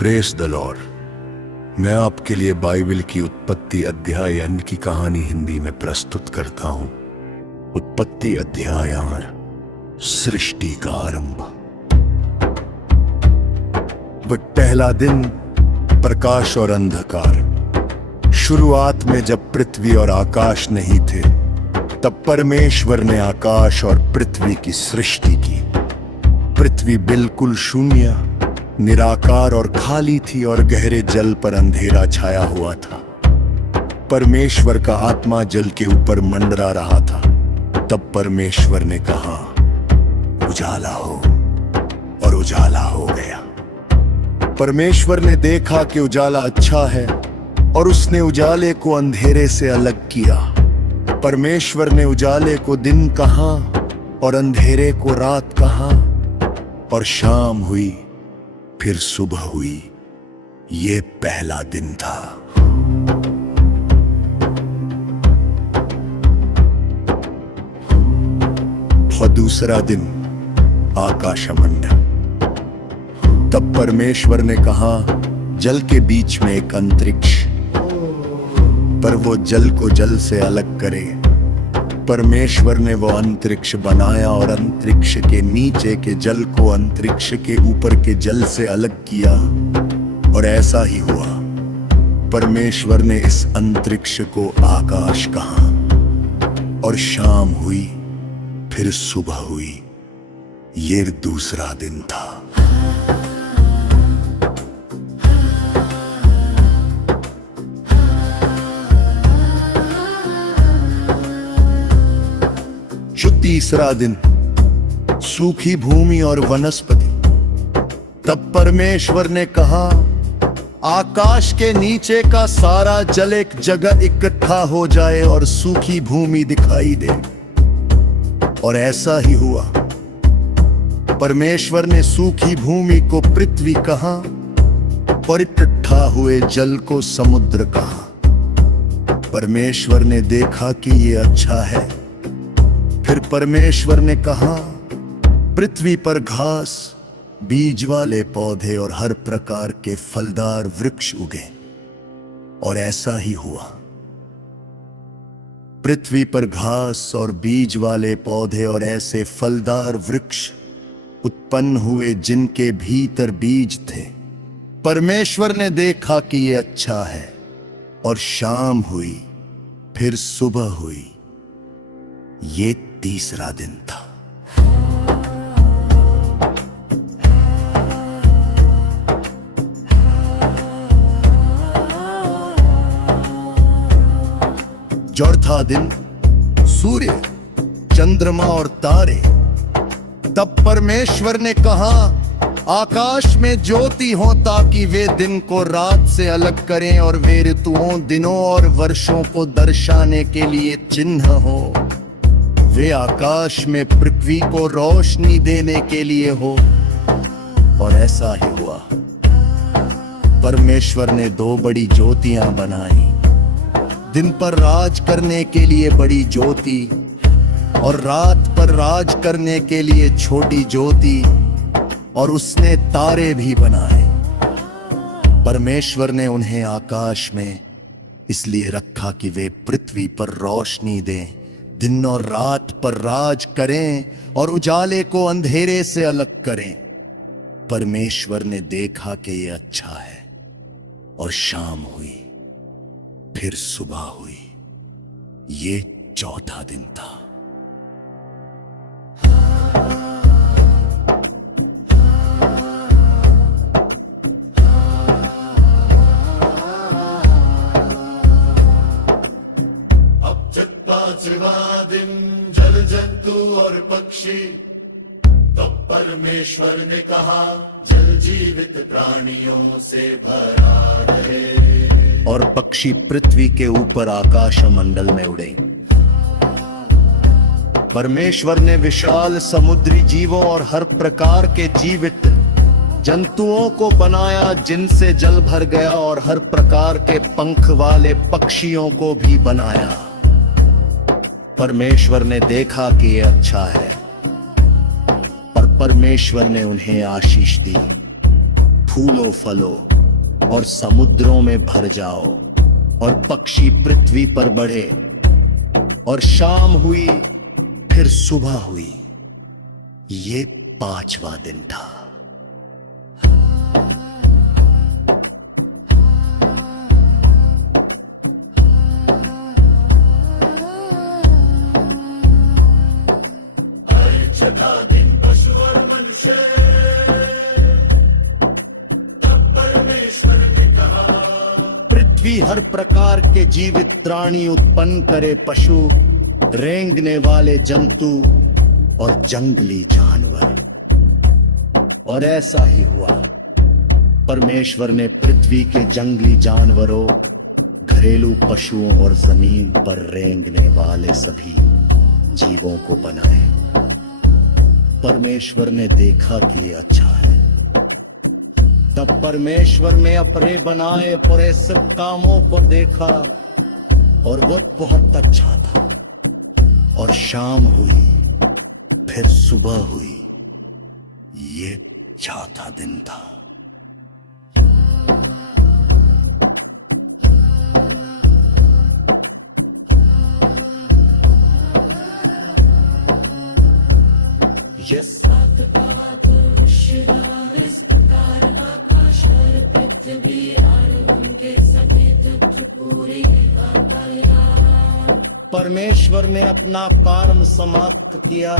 Press the Lord. मैं आपके लिए बाइबल की उत्पत्ति अध्याय यानी की कहानी हिंदी में प्रस्तुत करता हूं। उत्पत्ति अध्याय 8, सृष्टि का आरंभ। वह पहला दिन, प्रकाश और अंधकार। शुरुआत में जब पृथ्वी और आकाश नहीं थे, तब परमेश्वर ने आकाश और पृथ्वी की सृष्टि की। पृथ्वी बिल्कुल शून्य, निराकार और खाली थी और गहरे जल पर अंधेरा छाया हुआ था। परमेश्वर का आत्मा जल के ऊपर मंडरा रहा था। तब परमेश्वर ने कहा, उजाला हो, और उजाला हो गया। परमेश्वर ने देखा कि उजाला अच्छा है और उसने उजाले को अंधेरे से अलग किया। परमेश्वर ने उजाले को दिन कहा और अंधेरे को रात कहा। और शाम हुई, फिर सुबह हुई। ये पहला दिन था। और दूसरा दिन, आकाशमंडल। तब परमेश्वर ने कहा, जल के बीच में एक अंतरिक्ष, पर वो जल को जल से अलग करे। परमेश्वर ने वो अंतरिक्ष बनाया और अंतरिक्ष के नीचे के जल को अंतरिक्ष के ऊपर के जल से अलग किया। और ऐसा ही हुआ। परमेश्वर ने इस अंतरिक्ष को आकाश कहा। और शाम हुई, फिर सुबह हुई। ये दूसरा दिन था। तीसरा दिन, सूखी भूमि और वनस्पति। तब परमेश्वर ने कहा, आकाश के नीचे का सारा जल एक जगह इकट्ठा हो जाए और सूखी भूमि दिखाई दे। और ऐसा ही हुआ। परमेश्वर ने सूखी भूमि को पृथ्वी कहा और इकट्ठा हुए जल को समुद्र कहा। परमेश्वर ने देखा कि ये अच्छा है। फिर परमेश्वर ने कहा, पृथ्वी पर घास, बीज वाले पौधे और हर प्रकार के फलदार वृक्ष उगे। और ऐसा ही हुआ। पृथ्वी पर घास और बीज वाले पौधे और ऐसे फलदार वृक्ष उत्पन्न हुए जिनके भीतर बीज थे। परमेश्वर ने देखा कि ये अच्छा है। और शाम हुई, फिर सुबह हुई। ये तीसरा दिन था। चौथा दिन, सूर्य, चंद्रमा और तारे। तब परमेश्वर ने कहा, आकाश में ज्योति हो ताकि वे दिन को रात से अलग करें और वे ऋतुओं, दिनों और वर्षों को दर्शाने के लिए चिन्ह हो। वे आकाश में पृथ्वी को रोशनी देने के लिए हो। और ऐसा ही हुआ। परमेश्वर ने 2 बड़ी ज्योतियां बनाई, दिन पर राज करने के लिए बड़ी ज्योति और रात पर राज करने के लिए छोटी ज्योति। और उसने तारे भी बनाए। परमेश्वर ने उन्हें आकाश में इसलिए रखा कि वे पृथ्वी पर रोशनी दें, दिन और रात पर राज करें और उजाले को अंधेरे से अलग करें। परमेश्वर ने देखा कि ये अच्छा है। और शाम हुई, फिर सुबह हुई। ये चौथा दिन था। पांचवा दिन, जल जंतु और पक्षी। तब परमेश्वर ने कहा, जल जीवित प्राणियों से भरा रहे। और पक्षी पृथ्वी के ऊपर आकाशमंडल में उड़े। परमेश्वर ने विशाल समुद्री जीवों और हर प्रकार के जीवित जंतुओं को बनाया जिनसे जल भर गया, और हर प्रकार के पंख वाले पक्षियों को भी बनाया। परमेश्वर ने देखा कि ये अच्छा है। पर परमेश्वर ने उन्हें आशीष दी, फूलों फलों और समुद्रों में भर जाओ, और पक्षी पृथ्वी पर बढ़े। और शाम हुई, फिर सुबह हुई, ये 5वां दिन था। छठा दिन पशु और मनुष्य, तब परमेश्वर ने कहा। पृथ्वी हर प्रकार के जीवित प्राणी उत्पन्न करे, पशु, रेंगने वाले जंतु और जंगली जानवर। और ऐसा ही हुआ। परमेश्वर ने पृथ्वी के जंगली जानवरों, घरेलू पशुओं और जमीन पर रेंगने वाले सभी जीवों को बनाए। परमेश्वर ने देखा कि ये अच्छा है। तब परमेश्वर ने अपने बनाए पूरे सब कामों को देखा, और वो बहुत अच्छा था। और शाम हुई, फिर सुबह हुई, ये 4था दिन था। ये 7 इस प्रकार आकाश और पृथ्वी और उनके सभी तत्व पूरी परमेश्वर ने अपना कार्य समाप्त किया,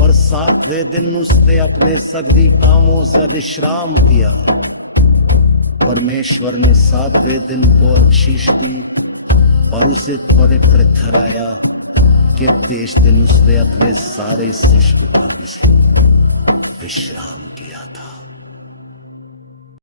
और 7वें दिन उसने अपने सभी कामों से विश्राम किया। परमेश्वर ने 7वें दिन को आशीष दी और उसे पवित्र ठहराया कि इस दिन उसने अपने सारे सृष्टि का विश्राम किया था।